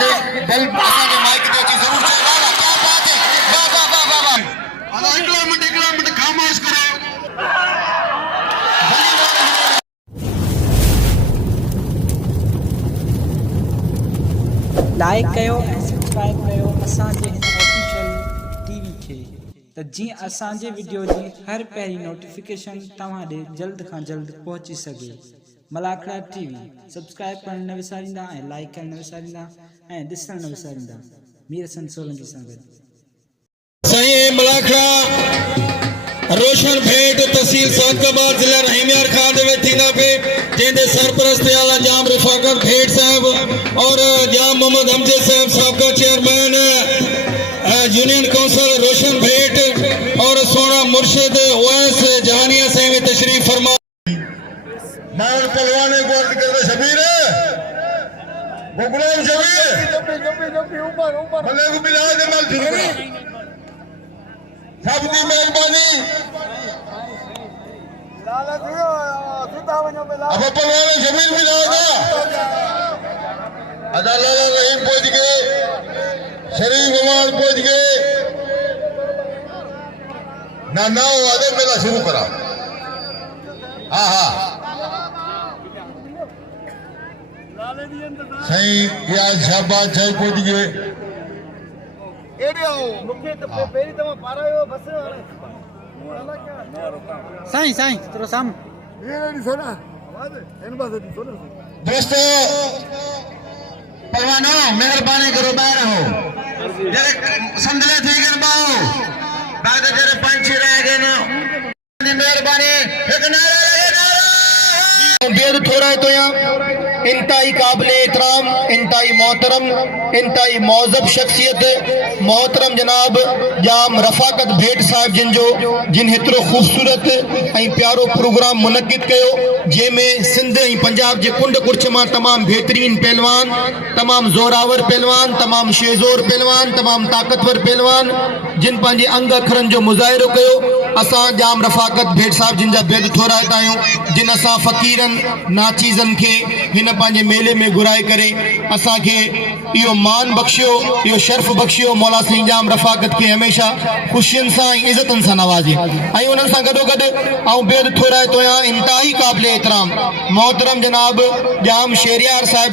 दे दिल असा के माइक दे जी जरूर चला क्या बात है वाह वाह वाह वाह वाह अला इकला मिनट खामोश करो लाइक कयो ऐं सब्सक्राइब कयो असांजे हिन ऑफिशियल टीवी खे त जीअं असांजे वीडियो जी हर पहिरीं नोटिफिकेशन तव्हां ॾे जल्द खां जल्द पहुची सघे। मलाखड़ा टीवी सब्सक्राइब करण न विसारींदा ऐं लाइक करण न विसारींदा ऐं ॾिसण न विसारींदा। मीर हसन सोलंकी सां गॾु साईं मलाखड़ा रोशन भेंट तहसील सादकाबाद जिला रहीमयार खान में थींदा पे जैसे सरपरस्त आला जाम रफाकत भेंट साहब और जाम मोहम्मद हमजे साहब साबका चेयरमैन यूनियन काउंसिल रोशन भेंट और सोना मुर्शिद ओएस जहानिया साहब तशरीफ फरमा मान पहलवान को अर्ज कर शबीर वो गुलाम शबीर ऊपर भले को मिला दे मल शुरू सब दी मेहरबानी अब पहलवान शबीर मिलाएगा अदा लाला रहीम पहुंच गए शरीफ उमर पहुंच गए ना आदर मेला शुरू करा हाँ हाँ सही यार शाबाश जय पहुंच गए साईं साईं तेरो साम दोस्तों पहलवानों मेहरबानी करो ॿाहिरि हो जरे संदले थी गए बाओ बाद जरे पंच रह गए ना मेहरबानी एक नारा बेद थोड़ा है तो यहाँ इंतहाई काबिल एहतराम इंतहाई मोहतरम इंतहाई मौजब शख्सियत मोहतरम जनाब जाम रफाकत भेट साहब जिन हेतिरो ख़ूबसूरत ऐं प्यारो प्रोग्राम मुनक़िद कयो जंहिंमें सिंध ऐं पंजाब जे कुंड कुर्छ मां तमामु बहितरीन पहलवान तमामु ज़ोरावर पहलवान तमामु शेज़ोर पहलवान तमामु ताक़तवर पहलवान जिन पंहिंजे अंग अखरनि जो मुज़ाहिरो कयो असां जाम रफाकत भेट साहब जिन जा बेद थोराइता आहियूं जिन असां फ़क़ीरनि नाचीज़नि खे हिन पंहिंजे मेले में घुराए करे असांखे इहो मान बख़्शियो इहो शर्फ़ बख़्शियो मौला साईं जाम रफ़ाकत खे हमेशह ख़ुशियुनि सां ऐं इज़तनि सां नवाज़े ऐं उन्हनि सां गॾोगॾु आऊं बेद थोराइतो आहियां इंतहाई क़ाबिल एहतराम मोहतरम जनाब जाम शेरियार साहिब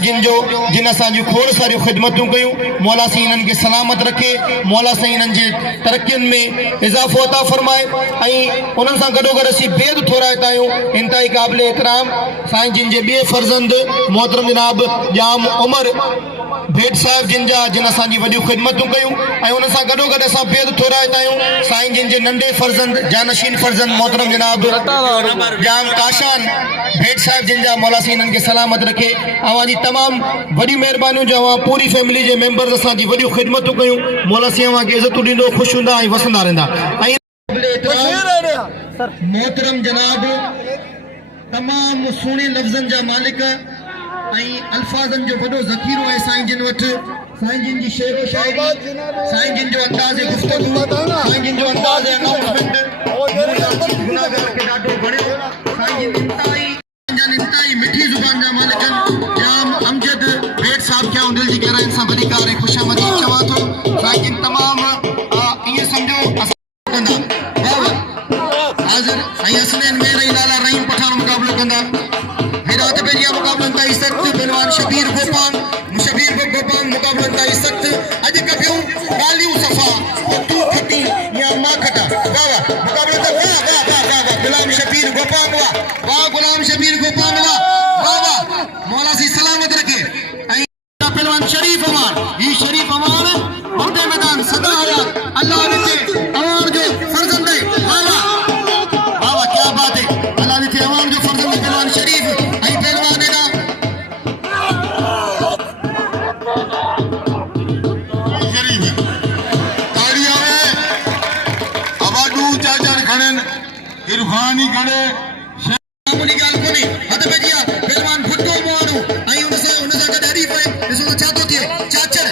जिन असांजूं खोड़ सारियूं ख़िदमतूं कयूं मौला साईं इन्हनि खे सलामत रखे मौला साईं इन्हनि जे तरक़ियुनि में इज़ाफ़ो अता फ़रमाए ऐं उन्हनि सां गॾोगॾु असीं बेद थोराइता आहियूं इंतहाई क़ाबिल एहतराम साईं जिन जे ॿिए फ़र्ज़ंद मोहतरम जनाब जाम उमर भेट साहब जिन असांजी वॾियूं ख़िदमतूं कयूं ऐं उन सां गॾोगॾु असां बेद थोराइता आहियूं साईं जिन जे नंढे फ़र्ज़ंद जानशीन फ़र्ज़ंद मोहतरम जनाब जाम काशान भेट साहब जिन जा मौला साईं इन्हनि खे सलामत रखे अवांजी तमामु वॾियूं महिरबानियूं जो अवां पूरी फैमिली जे मेंबर्स असांजी वॾियूं ख़िदमतूं कयूं मौला साईं अवांखे इज़तूं ॾींदो ख़ुशि हूंदा ऐं वसंदा रहंदा ऐं मोहतरम जनाब तमामु सुहिणे लफ़्ज़नि जा मालिक अल्फाजन जो वॾो ज़ख़ीरो है साईं जिन वटि साईं जिन जी शेरो शायरी साईं जिन जो अंदाज़ गुफ़्तगू साईं जिन जो अंदाज़ अनाउंसमेंट गुनाहगार खे ॾाढो वणियो साईं जिन इंतहाई मिठी ज़ुबान जा मालिकन जाम अमजद भेट साहब खे दिल जी गहराइनि सां भलीकार ऐं ख़ुशआमदी चवां थो साईं जिन तमामु ईअं सम्झो कंदा हाज़िर साईं हसनैन मेर ऐं लाला रहीम पठान मुक़ाबिलो कंदा हिरात बेरिया मुक़ाबला ताईं सख्त पहलवान शबीर गोपान मुक़ाबला ताईं सख्त अज कभियूं गालियूं सफ़ा तू खटी या मां खटा वाह वाह मुक़ाबला त वाह वाह वाह वाह गुलाम शबीर गोपान वाह गुलाम शबीर गोपान वाह वाह मौला सी सलामत रखे ऐं पहलवान शरीफ अमान ही शरीफ अमान मर्दे मैदान सदा हयात अल्लाह ने अवाम जो फर्जंद है वाह वाह वाह क्या बात है अल्लाह ने अवाम जो फर्जंद पहलवान शरीफ इरफानी खड़े मामूली गाल कोनी हद पे जिया पहलवान फुटो मारू आई उन से गड हरीफ है इसो चातो थिए चाचड़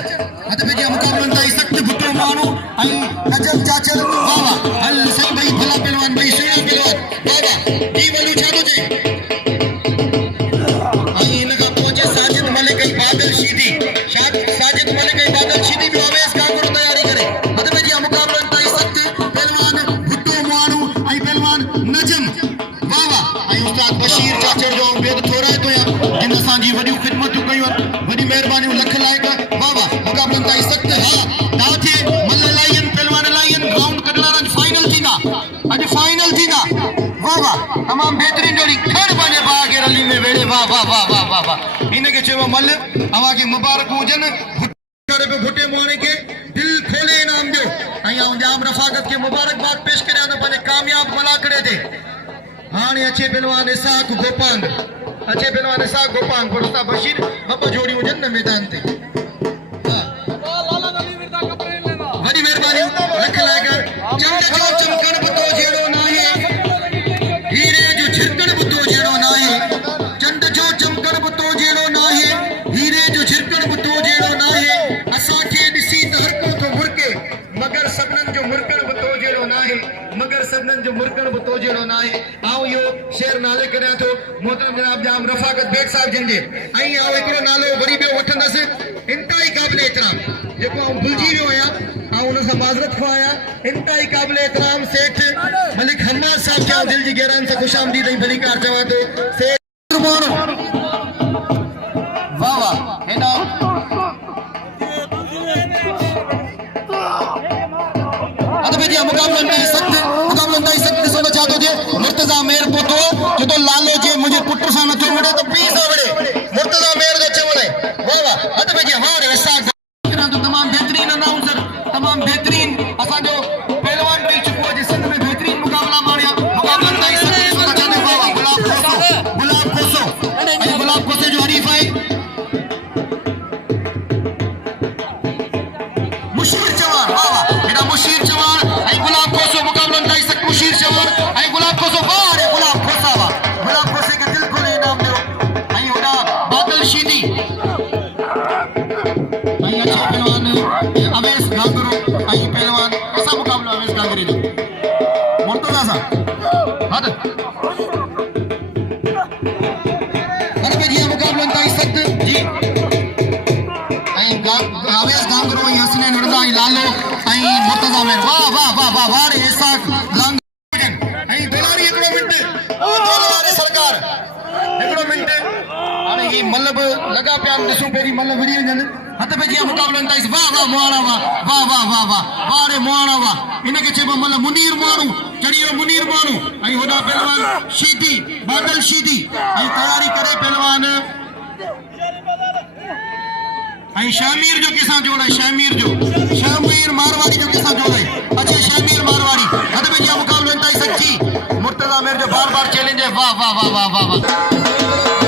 हद पे जिया मुकाबला ताई सख्त फुटो मारू आई नजर चाचड़ वाह वाह हल सही भाई भला पहलवान भाई सुणा पहलवान वाह वाह जी बोलू चातो जे आई इनका पहुंचे साजिद मलिक बादल शीदी साजिद तमाम बेहतरीन जोड़ी खड़ बने बा के रली में वेड़े वाह वाह वाह वाह वाह वाह इनके चेवा मल अवा के मुबारक हुजन करे पे भुटे मोने के दिल खोले इनाम दो अया जाम रफाकत के मुबारकबाद पेश करे न पने कामयाब मला करे थे हाने अच्छे पहलवान इसाक गोपांग अच्छे पहलवान इसाक गोपांग पुरस्ता बशीर बब्बा जोड़ी हुजन न मैदान ते बड़ी मेहरबानी लख लाकर चंद जो चमकण बतो जेड़ो नाहे हीरे जो छिरकण बतो जेड़ो नाहे चंद जो चमकण बतो जेड़ो नाहे हीरे जो छिरकण बतो जेड़ो नाहे असा के दिसी त हर को तो मुरके मगर सबनन जो मुरकण बतो जेड़ो नाहे मगर सबनन जो मुरकण बतो जेड़ो नाहे आओ यो शेर नाले करया तो मोहतरम जनाब जाम रफाकत बेग साहब जिंदे आई आओ एकरो नालो वरी बे वठंदस इंतहाई काबिल एहतराम जेको हम भुलजी वियो आया उन से माजरत खुआया इंतहाई काबिल एहतराम सेठ मलिक हम्माद साहब क्या दिल जी गहरान से खुशामदीद ही भली कार चवा तो सेठ वाह वाह हेडा अदबे जी मुकाबला नहीं सकते सोना चाहतो जे मुर्तजा मेर पोतो जो लालो जे मुझे पुत्र सा न तो मड़े तो पी सा बड़े मुर्तजा मेर जो चवले वाह वाह अदबे जी हां रे ऐसा तो तमाम बेहतरीन अनाउंसर तमाम बेहतरीन असा जो पहलवान रही चुको जे सिंध में बेहतरीन मुकाबला मारिया मुकाबला नहीं सकते सोना चाहते वाह गुलाब खोसो जो हरीफ है मुशीर चवार वाह वाह एडा मुशीर चवार आई गुलाब खोसो मुकाबला नहीं सकते मुशीर चवार आई गुलाब खोसो वाह रे गुलाब खोसा वाह गुलाब खोसे के दिल को इनाम दो आई ओडा बादल शीदी आई अच्छे पहलवान अवेश गांगरो आई पहलवान ऐसा मुकाबला अवेश गांगरी जो मुर्तजा सा हद अरे जी मुकाबला नहीं सकते जी आई अवेश गांगरो आई हसनैन नरदा आई लालो आई मुर्तजा में वाह वाह वाह वाह वाह रे ऐसा गांगरो आई बेलारी एकड़ो मिनट ओ बेलारी सरकार एकड़ो मिनट हाणे ये मतलब लगा पे हम दिसू पेरी मतलब वीडियो जन हत पे जी मुकाबला नहीं वाह वाह मोहाना वाह वाह वाह वाह वाह वाह रे मोहाना वाह इनके चेबो मतलब मुनीर मानू चढ़ियो मुनीर मानू आई होदा पहलवान शीदी बादल शीदी आई तैयारी करे पहलवान आई शामीर जो किसा जोड़ा शामीर मारवाड़ी जो किसा जोड़े अच्छा शामीर मारवाड़ी हत पे जी मुकाबला नहीं सच्ची मुर्तजा मेर जो बार-बार चैलेंज है वाह वाह वाह वाह वाह वाह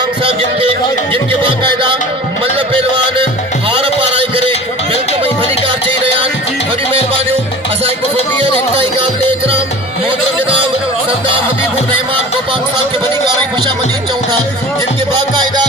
जिनके बाकायदा मल्ल पहलवान हार पाराई करे वेलकम ही भली कार चाहिए रहा बड़ी मेहरबानी असा को फकीर इंतहाई काबिल एहतराम मोहतरम जनाब सरदार हबीबुर रहमान गोपाल साहब के भली कार खुशामदीद चाहूं था जिनके बाकायदा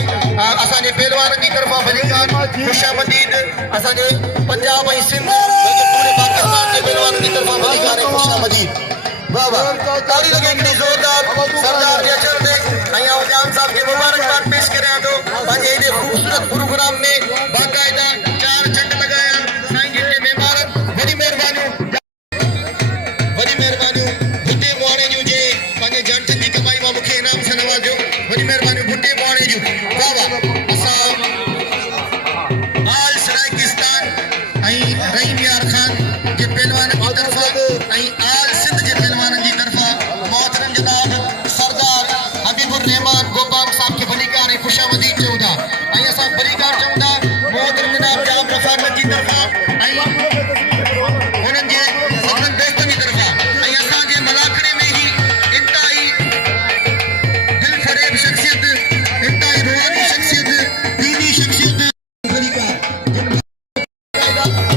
असा ने पहलवान की तरफा भली कार खुशामदीद असा ने पंजाब और सिंध पूरे पाकिस्तान के पहलवान की तरफा भली कार खुशामदीद वाह वाह ताली लगे इतनी जोरदार सरदार के अचर दे अया जाम साहब के मुबारकबाद पेश करे तो पंजे दे खूबसूरत प्रोग्राम में बाकायदा 4 झंड लगाया साईं जी के मेहमान बड़ी मेहरबानी बुड्ढे मोहणे जो जे पंजे जंट जी कमाई में मुखे इनाम से नवाजो बड़ी मेहरबानी बुड्ढे मोहणे जो वाह वाह असा आल सरायकिस्तान आई रहीम यार खान के पहलवान की तरफा आई आल सिंध के पहलवान की तरफा मोहतरम जनाब सरदार हबीबुर रहमान गोपाल साहब के बलिकार खुशामदी चौदा आई असा बलिकार चौदा मोहतरम जनाब जाम रफाकत की तरफा आई उन्हनि जे सगन दोस्तन की तरफा आई असा जे मलाखड़े में ही इंतहाई दिल फरेब शख्सियत इंतहाई रूहानी शख्सियत दीनी शख्सियत बलिकार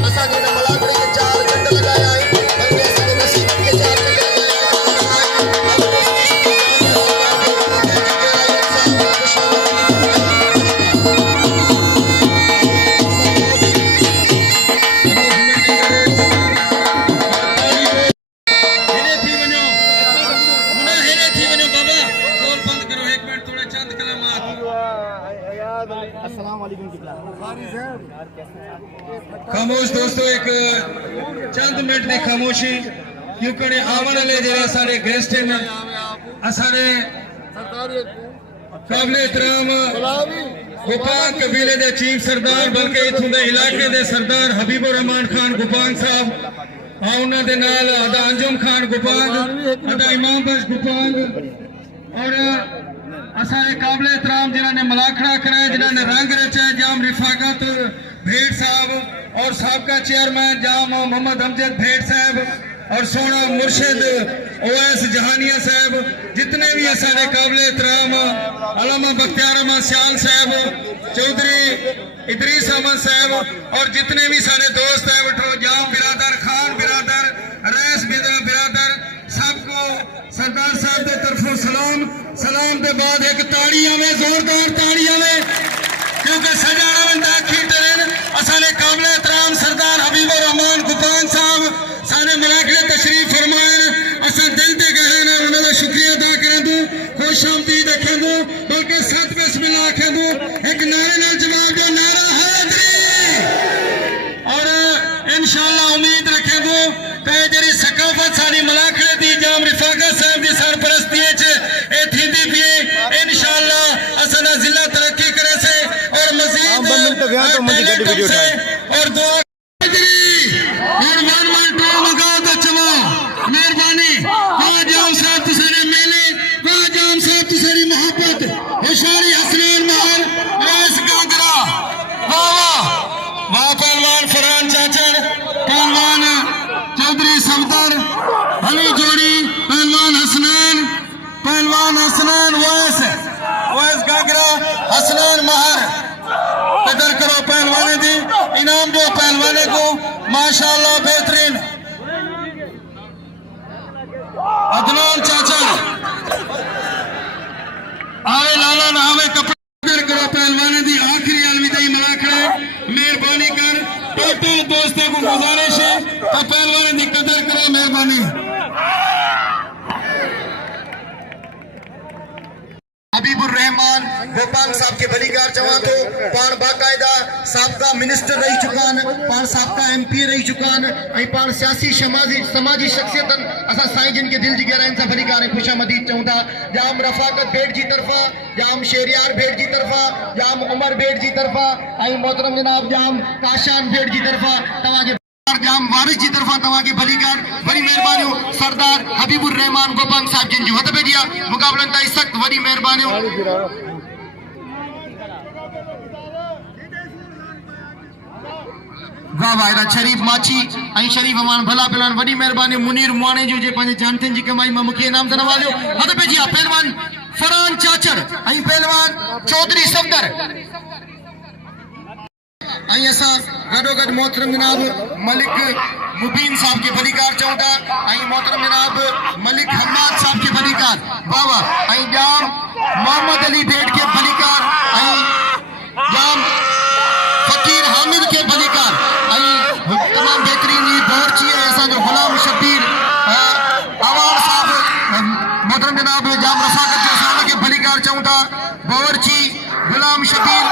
असा जे मलाखड़े के 4 झंड लगाया है बल्कि असा नसीब के 4 झंड खामोश दोस्तों एक चंद मिनट की खामोशी क्योंकि आवन वाले जरा सारे गेस्ट हैं असारे काबिल एहतराम गुपांग कबीले के चीफ सरदार बल्कि इथों के इलाके के सरदार हबीबुर रहमान खान गुपांग साहब उन्होंने नाल अदा अंजुम खान गुपांग अदा इमाम बख्श गुपांग और असारे काबिल एहतराम जिन्होंने मलाखड़ा कराया जिन्होंने रंग रचा जाम रिफाकत भेट साहब और साबका चेयरमैन जाम मोहम्मद अमजद भेट साहब और सोना मुर्शिद ओवैस जहानिया साहब जितने भी असारे काबिल एहतराम अलामा बख्तियार अहमद सियाल साहब चौधरी इदरीस अहमद साहब और जितने भी सारे दोस्त हैं जाम बिरादर खान बिरादर रैस बिरादर सबको सरदार साहब के तरफों सलाम के बाद एक ताड़ी आवे जोरदार ताड़ी आवे क्योंकि सजाना बंदा आखिर तरह असाने काबिल एहतराम सरदार हबीबुर रहमान गुपान साहब सारे मलाखड़े तशरीफ फरमाए असा दिल के गए ने उन्होंने शुक्रिया अदा करें दो खुश आमदीद आखें दो बल्कि सत बिस्मिल्लाह आखें दो एक नारे नाल जवाब दो नारा हैदरी और इंशाअल्लाह उम्मीद रखें दो कि जी सकाफत सारी मलाखड़े दी जाम रिफाकत साहब की सरपरस्ती इंशाअल्लाह असना जिला तरक्की करे से और मजीद और दुआ मेहरबानी जाम साहब तुसारे मेले जाम साहब तुसारी मोहब्बत होशारी हसनैन महर रैस गागरा वाह पहलवान फरहान चाचर पहलवान चौधरी सफदर हनी जोड़ी पहलवान हसनैन वैस गागरा हसनैन महर कदर करो पहलवाने दी इनाम दो पहलवाने को माशाल्लाह बेहतरीन अदनान चाचा आवे लाला नहावे कपड़े करो पहलवाने दी आखिरी अलविदाई मलाखड़े मेहरबानी कर टोटल दोस्तों को गुजारिश है तो पहलवाने दी कदर करो मेहरबानी हबीबुर रहमान गोपाल साहब के बलिकार जवान तो पान बाकायदा साबका मिनिस्टर रही चुकान पान साबका MP रही चुकान ऐं पान सियासी समाजी शख्सियतन असा साईं जिन के दिल जी गहराइन से बलिकार खुशामदीद चौंदा जाम रफाकत भेट जी तरफा जाम शेरियार भेट जी तरफा जाम उमर भेट जी तरफा ऐं मोहतरम जनाब जाम काशान भेट जी तरफा तवा के जाम वारिस जी तरफा तवा के बलिकार बड़ी मेहरबानी सरदार हबीबुर रहमान गोपांग साहब जिन जो हद पे दिया मुकाबलन ताई सख्त बड़ी मेहरबानी वाह वाह शरीफ माची ऐं शरीफ अमान भला पहलवान बड़ी मेहरबानी मुनीर मुआणे जो जे पंहिंजे जानथिन जी कमाई मां मूंखे इनाम से नवाज़ियो हद पे जिया पहलवान फरहान चाचर ऐं पहलवान चौधरी सफदर ऐं असां गॾोगॾु मोहतरम जनाब मलिक मुबीन साहब के बलिकार चौंदा ऐं मोहतरम जनाब मलिक हम्माद साहब के बलिकार वाह वाह ऐं जाम मोहम्मद अली भेट के बलिकार ऐं जाम फकीर हामिद के बलिकार ऐं तमाम बेहतरीन जी बोर्ची ऐं असांजो गुलाम शबीर अवार्ड जनाब जाम रफाकत के सामने के भलीकार चाहता बावर्ची गुलाम शकील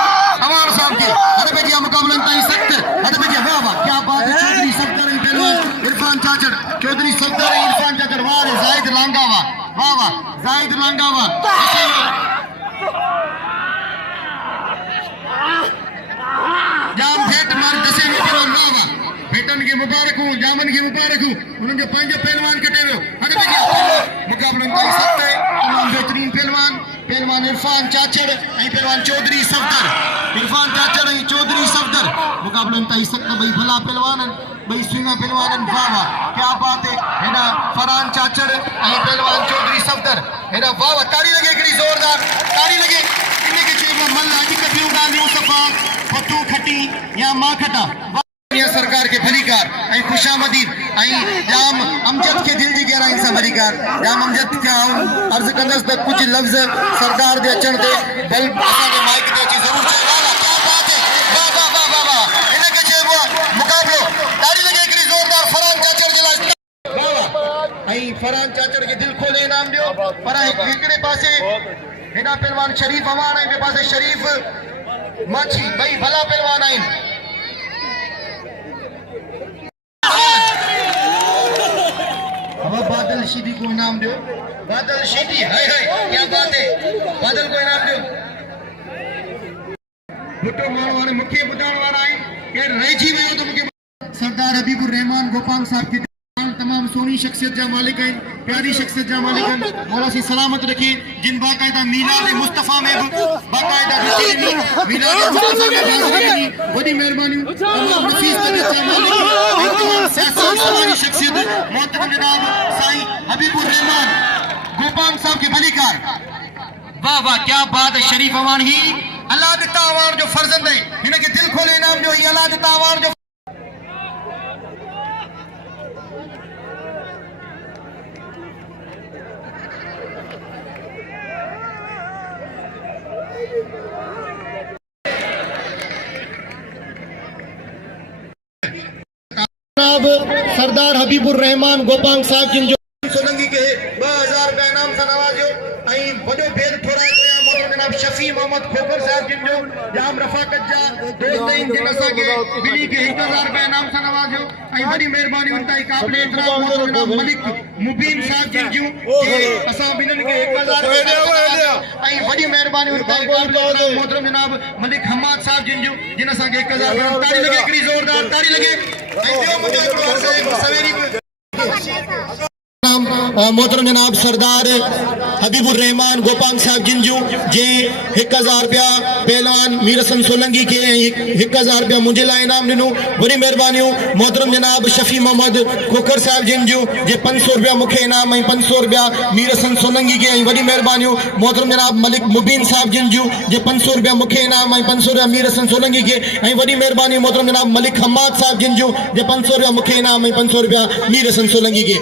अवान साहब के अरे भैया मुकाबला इंतहाई सख्त अरे भैया वाह वाह क्या बात है चौधरी सफदर पहलवान इरफान चाचड़ चौधरी सफदर इरफान चाचड़ वाह रे जाहिद लांगावा वाह वाह जाहिद लांगावा जाम भेट मार दसे पहलवान वाह वाह भेटन के मुबारक हूं जामन के मुबारक हूं उन्होंने पंज पहलवान कटे हुए अरे भैया मुकाबला इंतहाई सख्त है तमाम बेहतरीन पहलवान पहलवान इरफान चाचड़ पहलवान चौधरी सफदर इरफान चाचड़ चौधरी सफदर मुकाबला इंतहाई सख्त भाई भला पहलवान भाई स्विंगा पहलवान वाह वाह क्या बात है ना फरहान चाचड़ पहलवान चौधरी सफदर है ना वाह वाह ताड़ी लगे हिकिड़ी ज़ोरदार ताड़ी लगे इन्हें के चइबो मल अॼु कढियूं ॻाल्हियूं सफ़ा फतू खटी या मां खटा सरकार के भलीकार खुशामदीद जाम अमजद के दिल जी गहराई से भलीकार जाम अमजद क्या अर्ज कंदस तक कुछ लफ्ज सरकार दे अचण दे बल असा के माइक दे अची जरूर चए वाह क्या बात है वाह वाह वाह वाह वाह इने के चइबो मुकाबलो ताड़ी लगे हिकिड़ी ज़ोरदार फरहान चाचड़ जे लाइ वाह वाह फरहान चाचड़ के दिल खोले इनाम दियो पर हिकिड़े पासे हेॾा पहलवान शरीफ अवान ॿिए पासे शरीफ माछी ॿई भला पहलवान आहिनि बादल शीदी को इनाम दो बादल शीदी हाय हाय क्या बात है बादल को इनाम दो भुट्टो माण्हू हाणे मूंखे ॿुधाइण वारा आहिनि केरु रहिजी वियो त मूंखे सरदार हबीबुर रहमान गोपाल साहब के तमाम सोनी शख्सियत जा मालिक आहिनि प्यारी शख्सियत जा मालिक आहिनि मौला सी सलामत रखे जिन बाकायदा मीलाद मुस्तफ़ा में भी बाकायदा मीलाद मुस्तफ़ा में बड़ी मेहरबानी तमाम नफीस तबीयत जा मालिक तमाम सियासी समाजी शख्सियत मोहतरम जनाब साईं हबीबुर रहमान गोपाल साहब के भलीकार वाह वाह क्या बात है शरीफ अवान ही अल्लाह दिता अवान जो फर्जंद है इनके दिल खोले इनाम जो ही अल्लाह दिता अवान जो सरदार हबीबुर रहमान गोपाल साहब जिन जो सोलंगी के 2000 रुपया इनाम सां नवाज़ियो वॾो भेद ठोराए जनाब शफी मोहम्मद खोखर साहब जिन जो जाम रफ़ाकत जा दोस्त आहिनि जिन असांखे ॿिन्ही खे 1000 रुपया इनाम सां नवाज़ियो वॾी महिरबानी उनताईं क़ाबिल एतिराम जनाब मलिक मुबीन साहब जिन जूं असां ॿिन्हिनि खे 1000 रुपया वॾी महिरबानी उनताईं मोहतरम जनाब मलिक हमाद साहब जिन जूं जिन असांखे 1000 रुपया ताड़ी लगे हिकिड़ी ज़ोरदार ताड़ी लगे मोहतरम जनाब सरदार हबीबुर रहमान गोपाल साहब जिंजू जे 1000 रुपया पहलवान मीरसन सोलंगी के 1000 रुपया मुझे लाइ इनाम दिनू बड़ी मेहरबानी मोहतरम जनाब शफी मोहम्मद खोखर साहब जिंजू जे 500 रुपया मुखे इनाम 500 रुपया मीरसन सोलंगी के बड़ी मेहरबानी मोहतरम जनाब मलिक मुबीन साहब जिंजू जे 500 रुपया मुखे इनाम 500 रुपया मीरसन सोलंगी के बड़ी मेहरबानी मोहतरम जनाब मलिक हमाद साहब जिंजू जे 500 रुपया मुखे इनाम 500 रुपया मीरसन सोलंगी के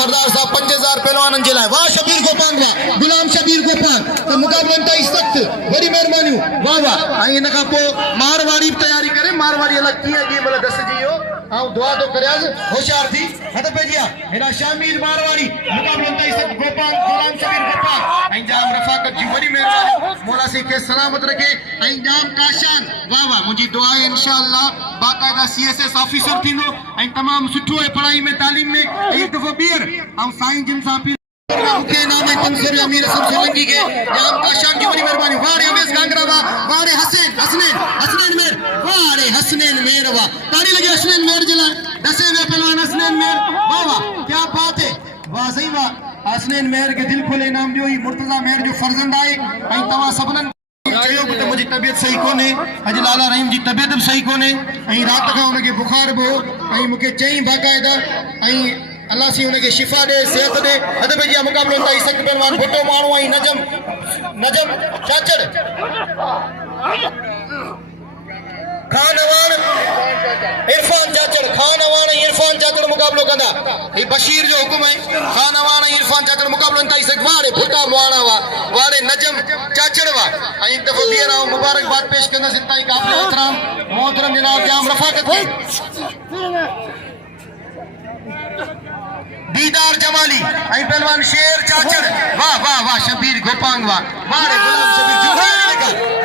सरदार साहब 5000 पहलवानन जे लाइ वाह शबीर गोपाल वाह गुलाम शबीर गोपाल मुकाबला इंतहाई सख्त बड़ी मेहरबानी वाह वाह इन का पो मारवाड़ी तैयारी करे मारवाड़ी अलग कीअं जी मतलब दसजी हो दुआ तो करयास होशियार थी हद पे जिया हेडा शामिल मारवाड़ी मुकाबला इंतहाई सख्त गोपाल गुलाम शबीर गोपाल जाम रफाकत जी बड़ी मेहरबानी मौला से के सलामत रखे जाम काशान वाह वाह मुझी दुआ है इंशाअल्लाह बाकायदा सीएसएस ऑफिसर थींदो तमाम सुठो है पढ़ाई में तालीम में एक दफो बीर साईं जिन सां मुखे नाम है 500 रुपया मीर सोलंगी के जाम काशान जी बड़ी मेहरबानी वाह रे हमेश गांगरा वाह रे हसनैन मेर वाह रे हसनैन मेर वाह ताड़ी लगे हसनैन मेर जिला दसे में पहलवान हसनैन मेर वाह वाह क्या बात है वाह सही वाह हसनैन मेर के दिल खोले इनाम दियो ही मुर्तजा मेर जो फर्जंद आए तवा सबनन मुझी तबियत सही कोने अज लाला रहीम जी तबियत भी सही कोने रात का उनके बुखार बो मुके चई बाकायदा अल्लाह सी उनके शिफा दे सेहत दे हद पे जी मुकाबलो इंतहाई सख्त पहलवान भुट्टो माण्हू नजम चाचड़ खान अवान इरफान चाचड़ मुकाबलो कंदा बशीर जो हुकुम है खान अवान इरफान चाचड़ मुकाबलो इंतहाई सख्त वाड़े भुट्टा मुआणा वाड़े नजम चाचड़ दफो दियर मुबारकबाद पेश कंदा इंतहाई क़ाबिल एहतराम मोहतरम जनाब जाम रफाकत दीदार जमाली आई पहलवान शेर चाचड़ वाह वाह वाह शबीर गोपांग वाह मारे गुलाम शबीर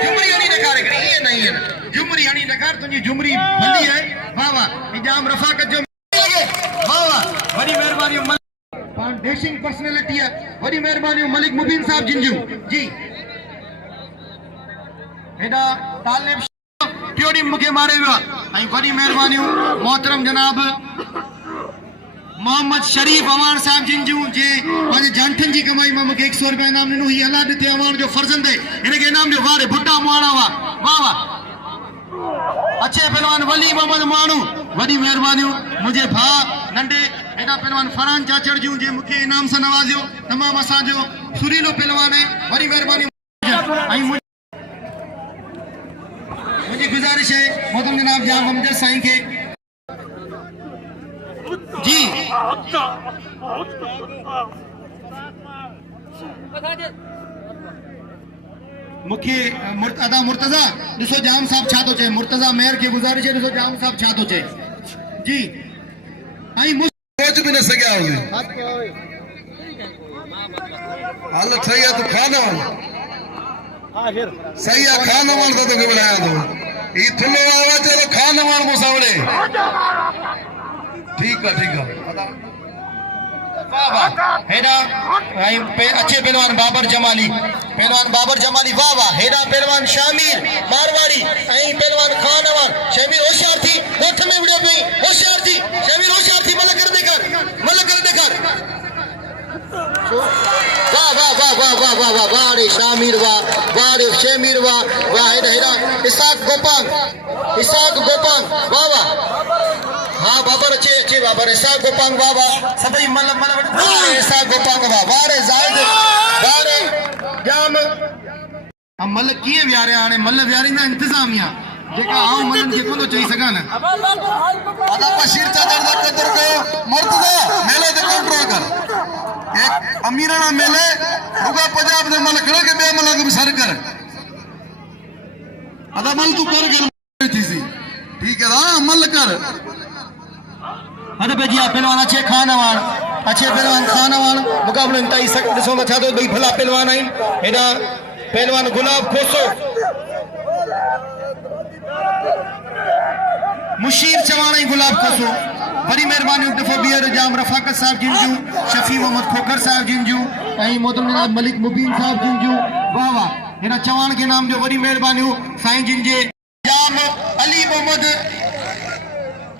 जुमरी हणी नकार ये नहीं है जुमरी हणी नकार तुझी जुमरी भली है वाह वाह इजाम रफाकत जो वाह वाह बड़ी मेहरबानी फाउंडेशन पर्सनालिटी है बड़ी मेहरबानी मलिक मुबीन साहब जिंजू जी एडा तालिब प्योरी मुके मारे हुआ आई बड़ी मेहरबानी मोहतरम जनाब मोहम्मद शरीफ अवान साहब जिंजू जे पांच जानठन जी कमाई मां मुके 100 रुपया इनाम नु ही अल्लाह दे अवान जो फर्जंद है इनके इनाम जो वारे भुट्टा मुआणा वाह वाह वाह अच्छे पहलवान वली मोहम्मद मानू बड़ी मेहरबानी मुझे भा नंडे एडा पहलवान फरहान चाचड़ जू जे मुके इनाम से नवाजियो तमाम असा जो सुरीलो पहलवान है बड़ी मेहरबानी आई मुझे गुजारिश है मोहतरम जनाब जाम हमदर्द साईं के जी मुख्य अदा मुर्तजा ॾिसो जाम साहब छा थो चए मुर्तजा मेयर खे गुज़ारिश है ॾिसो जाम साहब छा थो चए जी आई सोच भी न सघिया हुजे हाल ठही आहे तूं खान वञ सही आहे खान वञ त तोखे ॿुधायां थो ही थुल्हो आवाज़ आहे त खान वञ मूं सावड़े ठीक है वाह वाह हेडा अच्छे पहलवान बाबर जमाली वाह वाह हेडा पहलवान शामिर मारवाड़ी आई पहलवान खान अवान शमीर होशियार थी गोठ में वीडियो पे होशियार थी शमीर होशियार थी मल कर देखा वाह वाह वाह वाह वाह वाह वाह वाह रे शामिर वाह रे शमीर वाह वाह हेडा इसाक गोपांग वाह वाह हाँ बाबर अच्छे बाबर इसाक गोपांग वाह वाह सभई मल इसाक गोपांग वाह रे जायद वाह रे जाम हम मल किए वियारे हाणे मल वियारींदा इंतजामिया जेका आऊं मलन खे कोन थो चई सघां न अदा बशीर चाचड़ दा क़दर कयो मुर्तज़ा मेले ते कंट्रोल कर एक अमीराना मेले रुगा पंजाब दे मल खड़े के बे मल के सर कर अदा मल तू कर थीसी ठीक है हां मल कर अरे भजिया पहलवान अच्छे खान अवान मुकाबले इंतहाई सख्त ॾिसो मछा तो भाई भला पहलवान आई एडा पहलवान गुलाब खोसो मुशीर चवान आई गुलाब खोसो बड़ी मेहरबानी दफो बियर जाम रफाकत साहब जिंजू शफी मोहम्मद खोखर साहब जिंजू आई मोहतरम जनाब मलिक मुबीन साहब जिंजू वाह वाह एडा चवान के नाम जो बड़ी मेहरबानी साईं जिंजे जाम अली मोहम्मद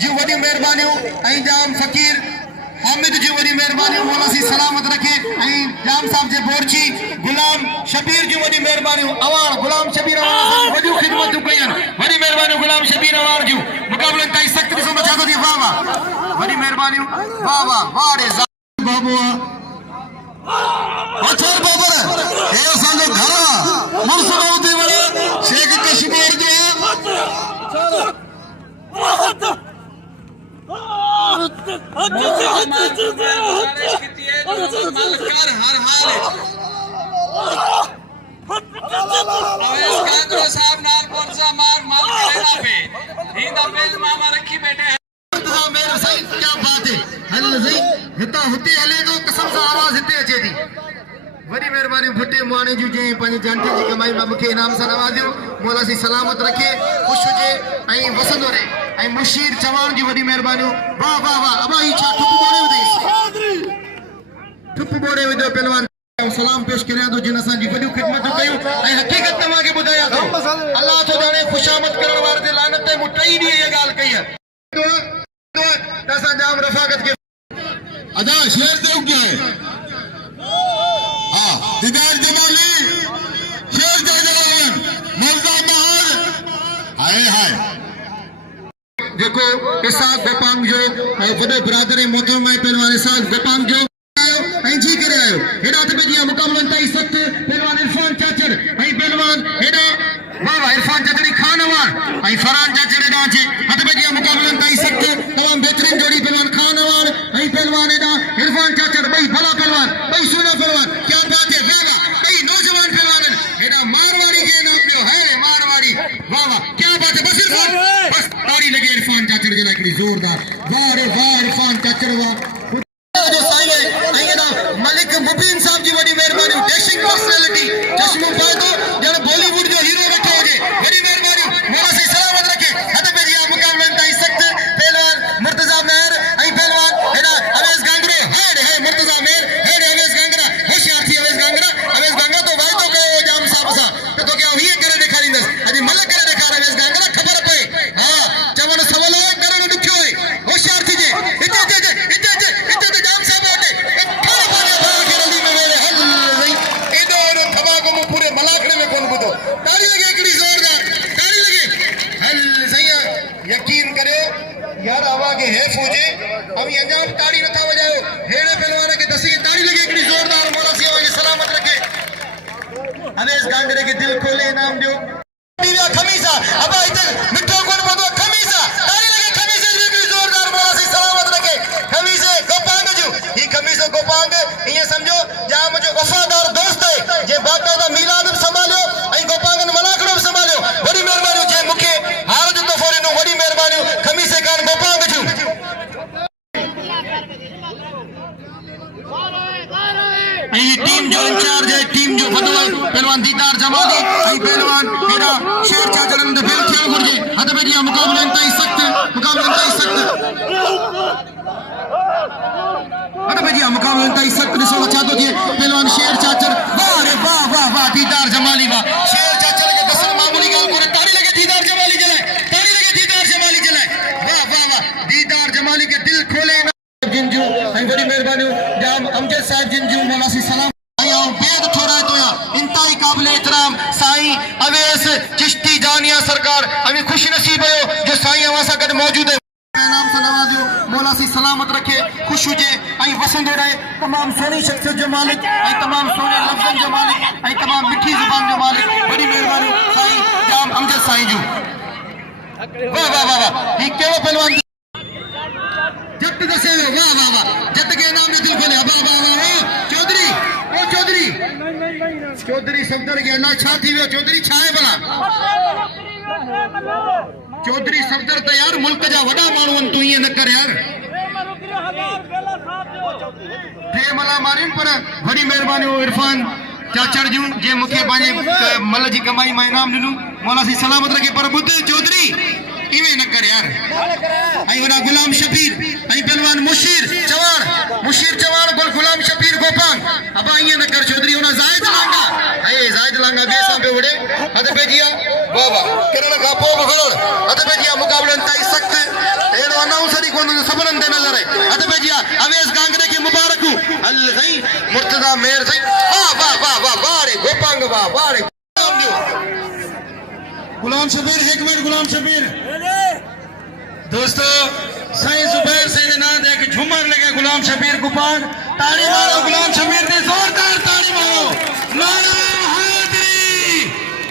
जी वडी मेहरबानी जाम फकीर हामिद जी वडी मेहरबानी मौला सी सलामत रखे जाम साहब जे बोरची गुलाम शबीर जी वडी मेहरबानी अवान गुलाम शबीर अवान वडी खिदमत कयन वडी मेहरबानी गुलाम शबीर अवान जी मुकाबले ताई सख्त किस्म में चाहतो दी वाह वाह वडी मेहरबानी वाह वाह रे बाबू अथर बाबर ए असांजो घर मुर्सराउदी वाला शेख कश्मीर जो बड़ी मेहरबानी भुट्टे मुआने जी जे पंहिंजी जानटी जी कमाई में मूंखे इनाम सां नवाज़ियो मौला सी सलामत रखे ख़ुशि हुजे ऐं वसंदो रहे ऐं मुशीर चवान जी वॾी महिरबानी वाह वाह वाह अबा ही छा ठुप बोड़े विधो पहलवान सलाम पेश करियां थो जिन असांजी वॾियूं ख़िदमतूं कयूं ऐं हक़ीक़त तव्हांखे ॿुधायां थो अल्लाह थो ॼाणे ख़ुशामद करण वारे ते लानत ते मूं 3 ॾींहं इहा ॻाल्हि कई आहे त असां जाम रफ़ाकत के अदा शेर ते उगिया है हां दीदार जमाली शेर जलावन मिर्जा बहार हाय हाय देखो इसाक गोपांग जो वॾे बिरादर मोहतरम पहलवान इसाक गोपांग जो जी करे आयो हेडा ते बेजिया मुकाबलन ताई सख्त पहलवान इरफान चाचड़ पहलवान हेडा वाह वाह इरफान चाचड़ी खान अवान फरहान चाचड़ हेडा छे हथ बेजिया मुकाबलन ताई सख्त तमाम बेहतरीन जोड़ी पहलवान खान अवान पहलवान हेडा इरफान चाचड़ भाई भला पहलवान भाई सुना पहलवान क्या बात है वाह वाह भाई नौजवान पहलवान हेडा मारवाड़ी के नाम पे है मारवाड़ी वाह वाह क्या बात है बस इरफान बस ताड़ी लगे इरफान चाचड़ जे लाकड़ी जोरदार वाह रे वाह इरफान चाचड़ वाह अभी अंजाम ताड़ी नथा वजायो हेड़े पहलवान के दसी ताड़ी लगे हिकिड़ी ज़ोरदार मौला सिया वजी सलामत रखे अवेस गांगरे के दिल खोले इनाम दियो दिव्या खमीसा अब इधर मिठो कोन पदो खमीसा ताड़ी लगे खमीसे हिकिड़ी ज़ोरदार मौला सिया सलामत रखे खमीसे गोपांग जो ही खमीसो गोपांग ये समझो जा मुझे वफादार दोस्त है जे बाकायदा मिलाद संभालियो ऐं गोपांगन मलाखड़ो संभालियो बड़ी मेहरबानी जे मुखे हार जो तोफरे नो बड़ी मेहरबानी खमीसे कान गोपांग जो टीम जो इंचार्ज है टीम जो बदल पहलवान दीदार जमाली पहलवान मेरा शेर चाचड़न दे बिल खेल गुरजे हद बेरिया मुकाबला इंतई सख्त हद बेरिया मुकाबला इंतई सख्त दिसो चाहतो जे पहलवान शेर चाचड़ वाह रे वाह वाह वाह दीदार जमाली वाह शेर चाचड़ के दसल मामूली गाल करे ताड़ी लगे दीदार जमाली जलाए वाह वाह वाह दीदार जमाली के दिल खोले जिंजू बड़ी मेहरबानी जाम अमजद साहब जिंजू मौला सी सलाम बेद थोड़ा तो या इंतहाई काबिल एहतराम साईं अवेस चिश्ती जानिया सरकार हमें खुश नसीब हो जो साईं अवां सां गॾु मौजूद है नाम से नवाजियो मौला सी सलामत रखे खुश हुजे ऐं वसंदो रहे तमाम सोनी शख्सियत जो मालिक ऐं तमाम सोने लफ्ज़न जो मालिक ऐं तमाम मिठी ज़ुबान जो मालिक बड़ी मेहरबानी साईं जाम अमजद साईं जो वाह वाह वाह वाह ही केड़ो पहलवान जट दसे वाह वाह वाह जट के नाम ने दिल खोले वाह वाह वाह चौधरी सफदर के अल्लाह छा थी वियो चौधरी छा है भला चौधरी सफदर तो यार मुल्क जा वडा माण्हू तू ये न कर यार टे मला मारिन पर बड़ी मेहरबानी इरफान चाचड़ जूं जे मुखे पांजे मल जी कमाई में इनाम दिनु मौला सी सलामत रखे पर बुद्ध चौधरी इवे न कर यार आई वडा गुलाम शबीर आई पहलवान मुशीर चवाण गुलाम शबीर गोपांग अब ये न कर चौधरी होना जायद लांगा बेसा पे उड़े हद बेजिया बाबा किरण का पो बखड़ हद बेजिया मुकाबला इंतई सख्त एड़ो अनाउंसर कोन सबरन दे नजर है हद बेजिया अवेस गांगरे की मुबारक अल सही मुर्तजा मेर सही वाह वाह वाह वाह वाह रे गोपांग वाह वाह रे गुलाम शबीर एक मिनट गुलाम शबीर दोस्तों साईं जुबैर से ना देख झूमर लगे गुलाम शबीर गोपांग ताड़ी मारो गुलाम शबीर ने जोरदार ताड़ी मारो नारा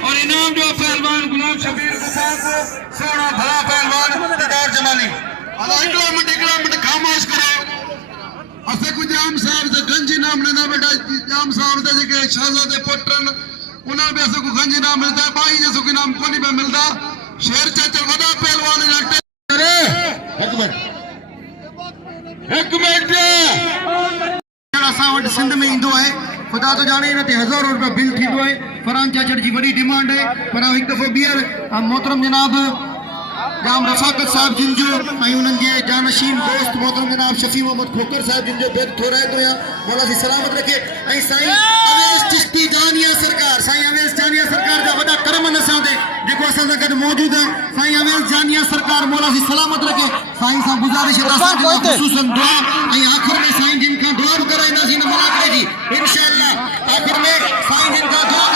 और इनाम जो पहलवान गुलाम शबीर गुफार को सोना भला पहलवान दीदार जमाली अल्लाह मिनट खामोश करो असे को जाम साहब से गंज इनाम लेना बेटा जाम साहब से के शहजादे पुत्रन उना भी असे को गंज इनाम मिलता है बाई जैसो के नाम कोनी पे मिलता शेर चाचा वडा पहलवान ने अरे एक मिनट असा वट सिंध में इंदो है खुदा तो जाने न ते हज़ारों रुपया बिल थी है फरहान चाचड़ की बड़ी डिमांड है पर एक दफो बियर मोहतरम जनाब जाम रफाकत साहब जिनजो उन्हनि जे जानशीन दोस्त मोहतरम जनाब शफी मोहम्मद खोकर साहब जिनजो बेद थोड़ा तो या मौला सी सलामत रखे साईं अवेस चिश्ती जानिया सरकार साईं अवेस जानिया सरकार जा वडा करम नसा दे जेको असा सां गॾु मौजूद है साईं अवेस जानिया सरकार मौला सी सलामत रखे साईं सां गुजारिश है खुसूसन दुआ आखिर में साईं जिन का दुआ भी कराईंदासीं न मुलाक़ात जी इंशाअल्लाह आखिर में साईं जिन का दुआ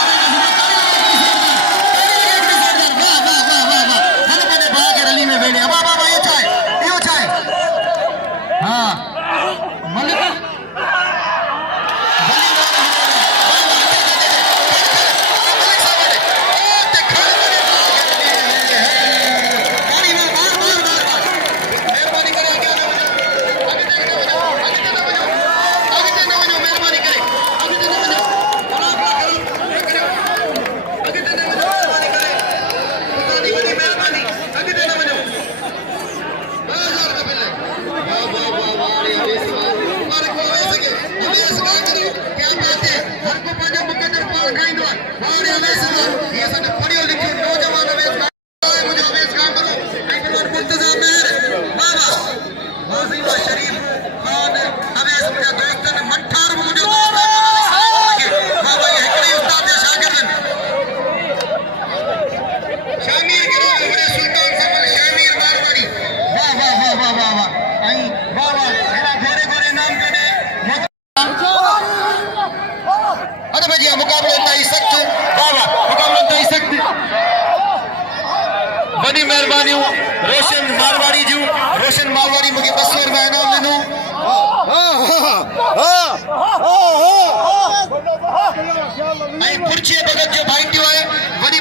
बड़ी मेहरबानी रोशन मारवाड़ी जो रोशन मारवाड़ी मुझे 200 रुपया इनाम ॾिनो ऐं पुरचे भगत जो भाई थियो आहे वॾी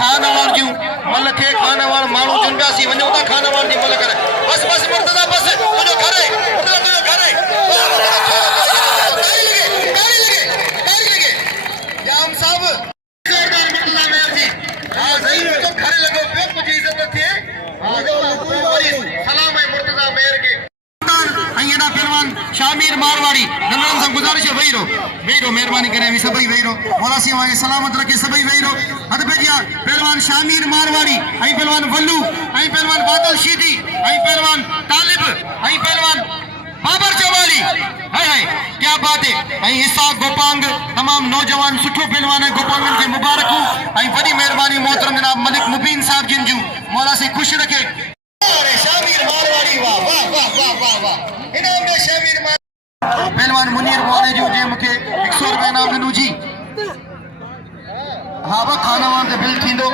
खानवाड़ जूं मल खे खानवाड़ माण्हू चुंडियासीं वञो था खानवाड़ जी मल करे बस बस मुर्तज़ा बस तुंहिंजो घर आहे तुंहिंजो घर आहे जाम साहब जोरदार मुर्तज़ा मेयर जी हा सही तो घर लॻो पियो कुझु इज़त थिए सलाम आहे मुर्तज़ा मेयर खे ऐं पहलवान शामिर मारवाड़ी नंदन सां गुज़ारिश है वही रहो मेहरबानी करे सभई वही रहो मौला सी वांगे सलामत रखे सभई वही रहो हद पे दिया पहलवान शामिर मारवाड़ी ऐं पहलवान वल्लू ऐं पहलवान बादल शीदी ऐं पहलवान तालिब ऐं पहलवान बाबर चवाली हाय हाय क्या बात है ऐं इसाक गोपांग तमाम नौजवान सुठो पहलवान है गोपांगन के मुबारक हो ऐं वडी मेहरबानी मोहतरम जनाब मलिक मुबीन साहब जिन जूं मौला से खुश रखे शामिर मारवाड़ी वाह वाह वाह वाह वाह वाह इनाम में शामिर पहलवान मुनीर वाले जो जे मुखे 100 रुपया इनाम दिनु जी हाँ बा खानवान ते बिल थींदो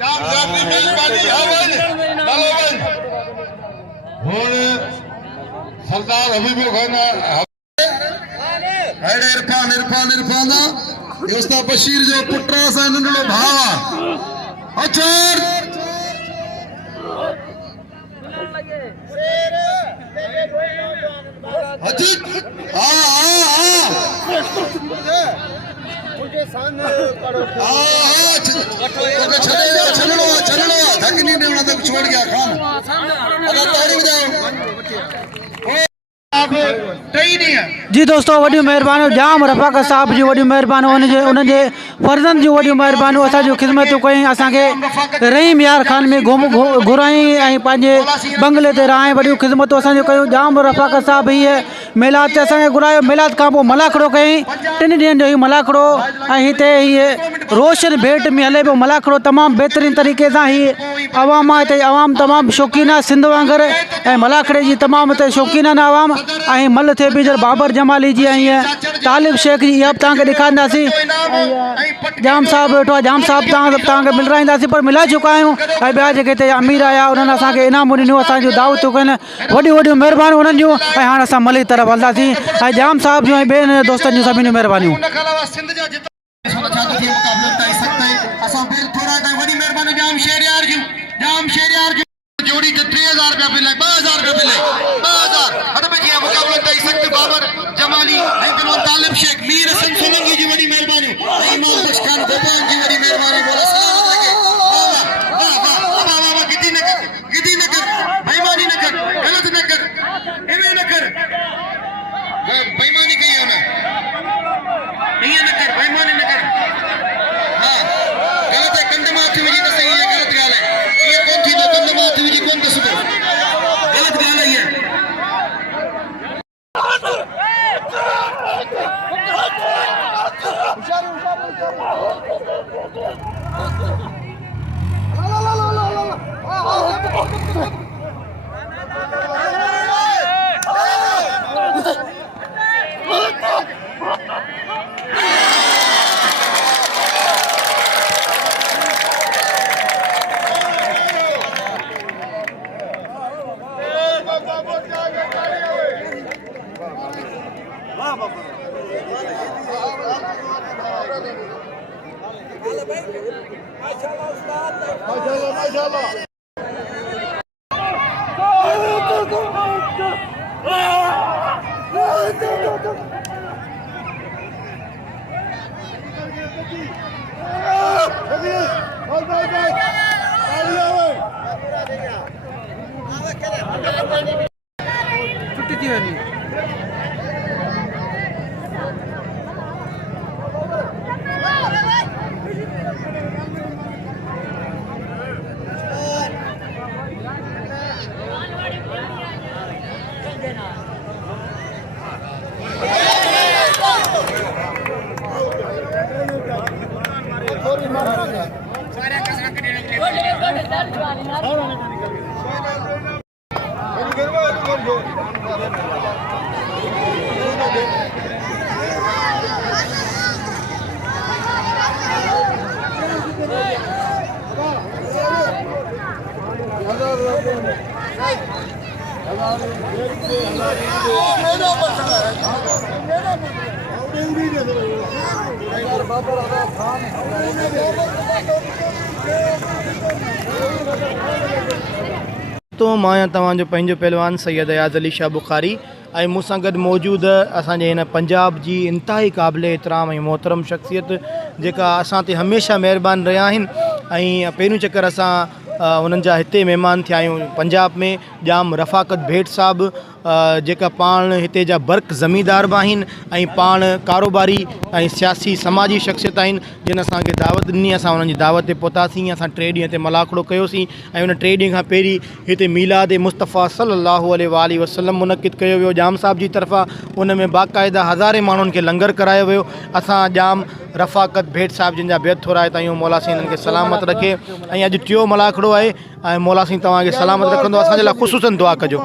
जाम जाती मेहरबानी हवन हवन हुन सरदार हबीब खाना अरे इरफान दोस्ता बशीर जो पुत्र सा नंढड़ो भाव अचर छोड़ गया खान जी दोस्तों वॾियूं महिरबानियूं जाम रफ़ाक़त साहब जी वॾियूं महिरबानियूं उन्हनि जे फर्ज़नि जूं वॾियूं महिरबानियूं असांजूं ख़िदमतूं कयूं असांखे रहीम यार खान में घुराई ऐं पंहिंजे बंगले ते रहाई वॾियूं ख़िदमतूं असांजूं कयूं जाम रफ़ाक़त साहब हीअ मेलाद ते असांखे घुरायो मेलाद खां पोइ मलाखड़ो कयईं 3 ॾींहंनि जो हीउ मलाखड़ो ऐं हिते हीअ रोशन भेट में हले पियो मलाखड़ो तमामु बहितरीन तरीक़े सां हीअ आवाम आहे हिते आवाम तमामु शौक़ीन आहे सिंध वांगुरु ऐं मलाखड़े जी तमामु हिते शौक़ीन आहिनि आवाम ऐं मल थिए पई बाबर जमाली जी ऐं तालिब शेख जी इहा बि तव्हांखे ॾेखारींदासीं जाम साहब वेठो आहे जाम साहब तव्हांखे मिलाईंदासीं पर मिलाए चुका आहियूं ऐं ॿिया जेके हिते अमीर आया उन्हनि असांखे इनामूं ॾिनियूं असांजूं दावतूं कयूं वॾियूं वॾियूं महिरबानियूं उन्हनि जूं ऐं हाणे असां मलिक तरफ़ हलंदासीं ऐं जाम साहब जूं ऐं ॿियनि दोस्तनि जूं सभिनी महिरबानियूं जोड़ी ते 3000 रुपया बिल है 2000 रुपया बिल है 2000 हद पे जी मुकाबला तई सख्त बाबर जमाली ऐं पहलवान तालिब शेख मीर हसन सोलंकी जी वडी मेहरबानी इमाम बख्श खान गोपाल जी वडी मेहरबानी बोला सलाम लगे वाह वाह वाह वाह गिदी न कर बेईमानी न कर गलत न कर इवे न कर बेईमानी कई है ना ये न कर बेईमानी न कर हां गलत है कंध माथे विजी त सही है गलत गाल है ये कौन थी तो कंध माथे विजी कौन दस गलत गाल है ये छुट्टी थी वञे Hello. तो मैं तव्हांजो पंहिंजो पहलवान सैयद अयाज़ अली शाह बुखारी ऐं मूंसां गॾु मौजूदु असांजे हिन पंजाब जी इंतिहाई क़ाबिल एतिराम ऐं मोहतरम शख़्सियत जेका असां ते हमेशह महिरबान रहिया आहिनि ऐं पहिरियों चकर असां उन्हनि जा हिते महिमान थिया आहियूं पंजाब में जाम रफ़ाक़त भेट साहब जेका पाण हिते जा बर्क़ ज़मींदार बि आहिनि ऐं पाण कारोबारी ऐं सियासी समाजी शख़्सियत आहिनि जिन असांखे दावत ॾिनी। असां उन्हनि जी दावत ते पहुतासीं। असां 3 ॾींहं ते मलाखड़ो कयोसीं ऐं उन 3 ॾींहं खां पहिरीं हिते मीलाद मुस्तफ़ा सल्लल्लाहु अलैहि वसल्लम मुनक़िद कयो वियो जाम साहब जी तरफ़ां। उन में बाक़ाइदा हज़ारे माण्हुनि खे लंगर करायो वियो। असां जाम रफ़ाक़त भेट साहब जिन जा बेहद थोराए ताईं मौला साईं हिननि खे सलामत रखे ऐं अॼु 3 मलाखड़ो आहे ऐं मौला साईं तव्हांखे सलामत रखंदो। असांजे लाइ ख़ुसूसन दुआ कजो।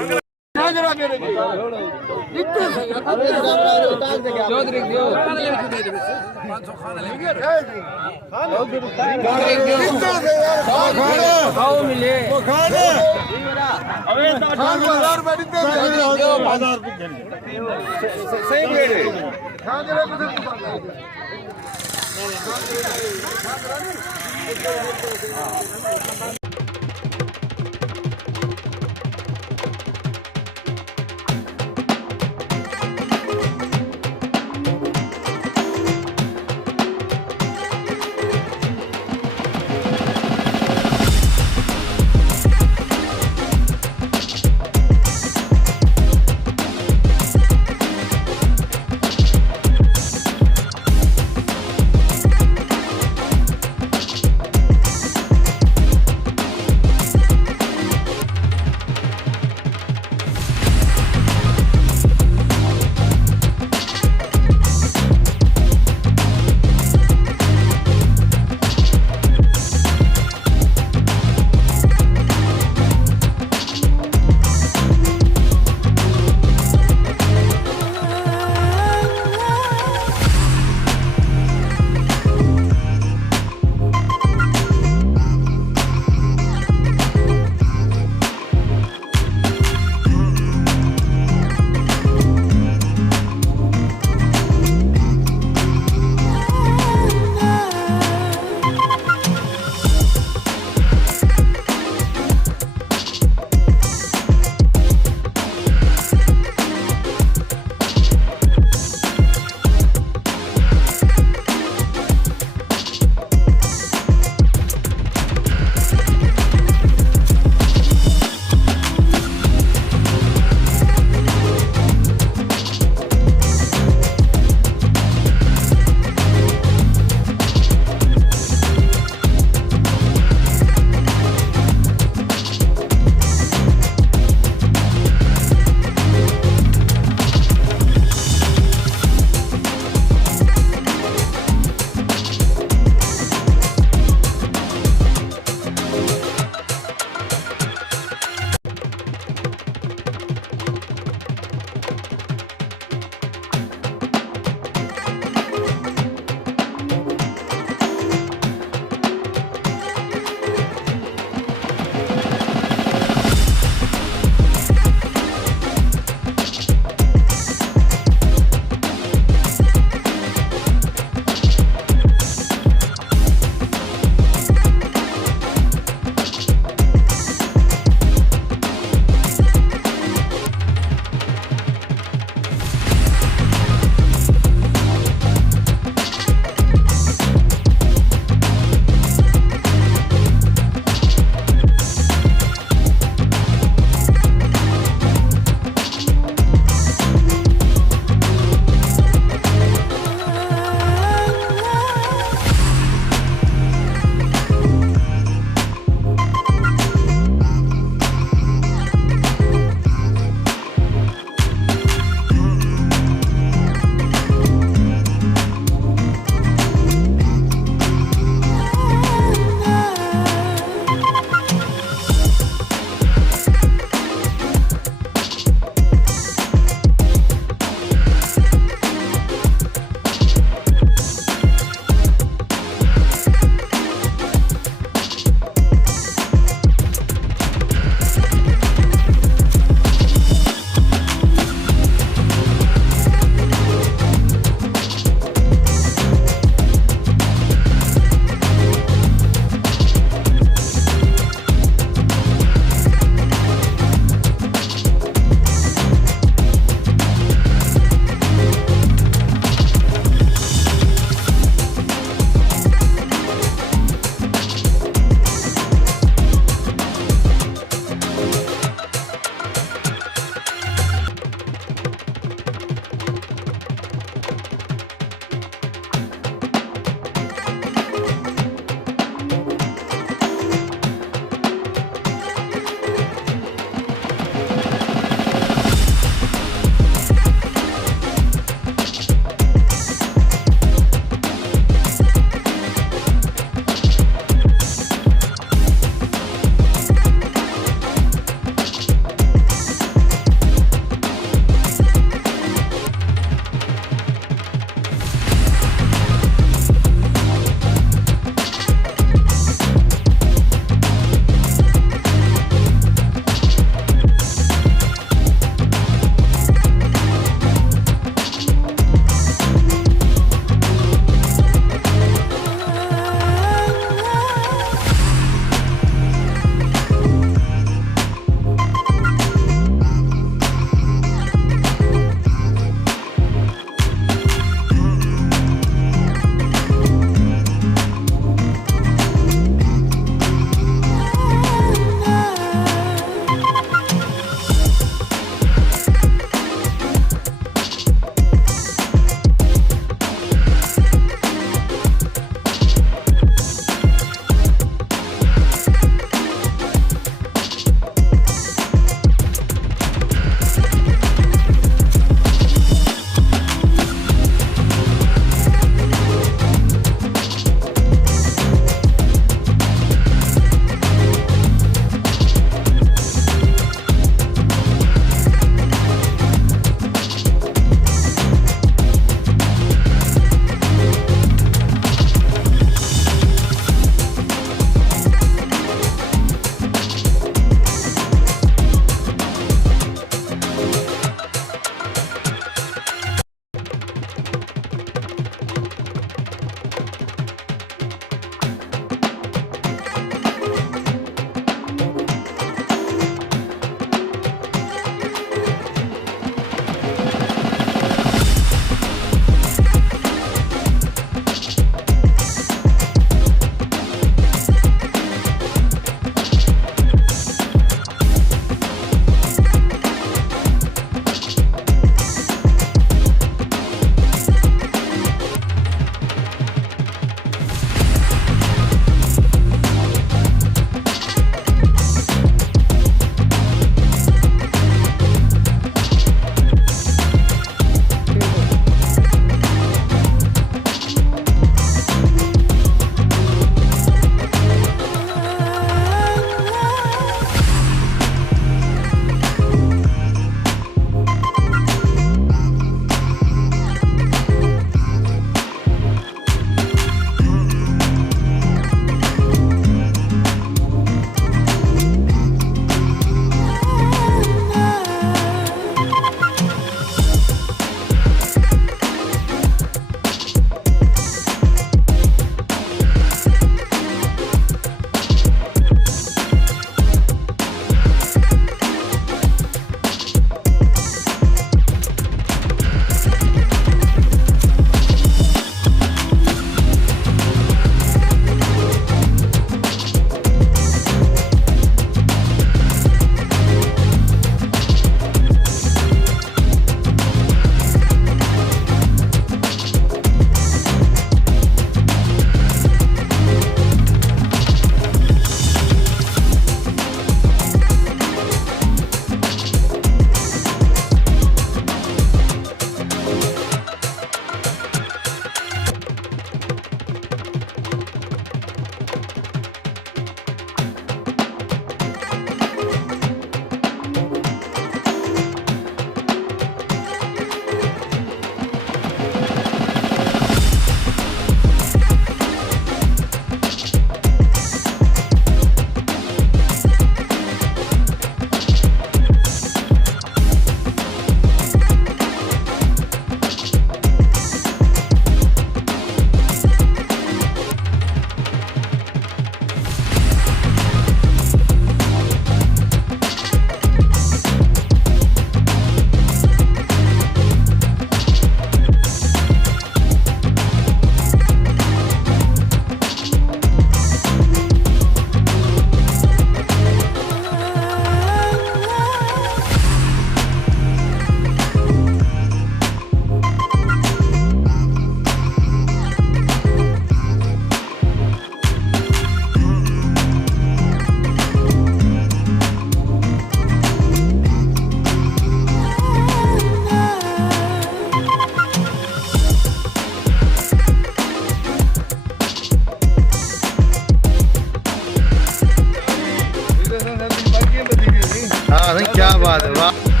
क्या बात है, वाह।